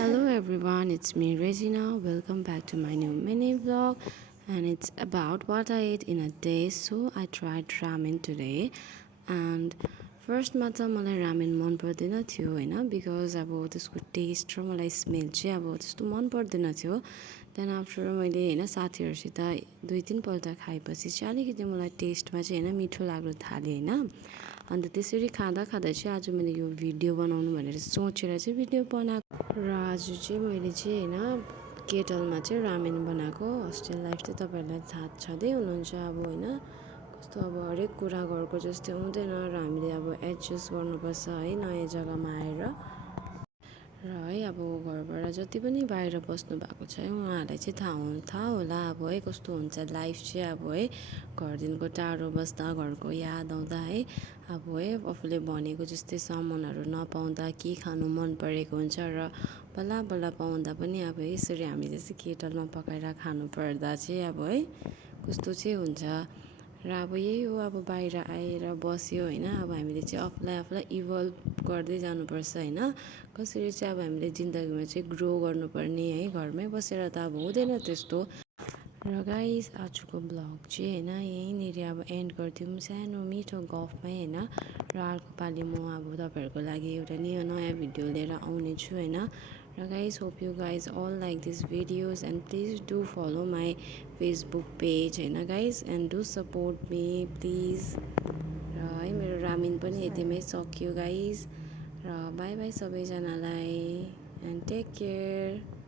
Hello everyone, it's me Regina. Welcome back to my new mini vlog, and it's about what I ate in a day. So I tried ramen today, and फर्स्टमा त मलाई ramen मन पर्दैन थियो होइन because अब त्यसको test र मलाई स्मेल चाहिँ अब त्यस्तो मन पर्दैन थियो देन आफ्टर मैले होइन साथीहरूसित दुई तिनपल्ट खाएपछि चाहिँ अलिकति मलाई टेस्टमा चाहिँ होइन मिठो लाग्नु थाल्यो होइन अन्त त्यसरी खाँदा खाँदा चाहिँ आज मैले यो भिडियो बनाउनु भनेर सोचेर चाहिँ भिडियो बनाएको र आज चाहिँ मैले चाहिँ होइन केटलमा चाहिँ रामेन बनाएको हस्टेल लाइफ चाहिँ तपाईँहरूलाई थाहा छँदै हुनुहुन्छ अब होइन कस्तो अब हरेक कुरा घरको जस्तै हुँदैन र हामीले अब एडजस्ट गर्नुपर्छ है नयाँ जग्गामा आएर र है अब घरबाट जति पनि बाहिर बस्नु भएको छ है उहाँहरूलाई चाहिँ थाहा होला अब है कस्तो हुन्छ लाइफ चाहिँ अब है घरदेखिको टाढो बस्दा घरको याद आउँदा है अब है आफूले भनेको जस्तै सामानहरू नपाउँदा के खानु मन परेको हुन्छ र बल्ल बल्ल पाउँदा पनि अब यसरी हामीले चाहिँ केटलमा पकाएर खानु पर्दा चाहिँ अब है कस्तो चाहिँ हुन्छ र अब यही हो अब बाहिर आएर बस्यो होइन अब हामीले चाहिँ आफूलाई इभल्भ गर्दै जानुपर्छ होइन कसरी चाहिँ अब हामीले जिन्दगीमा चाहिँ ग्रो गर्नुपर्ने है घरमै बसेर त अब हुँदैन त्यस्तो र गाइस आजको ब्लग चाहिँ होइन यहीँनिर अब एन्ड गरिदिउँ सानो मिठो गफमै होइन र अर्को पालि म अब तपाईँहरूको लागि एउटा नयाँ भिडियो लिएर आउने छु होइन र guys hope you guys all like this videos and please do follow my Facebook page होइन guys and do support me please र है मेरो रामेन पनि यतिमै सक्यो गाइज र बाई बाई सबैजनालाई एन्ड टेक केयर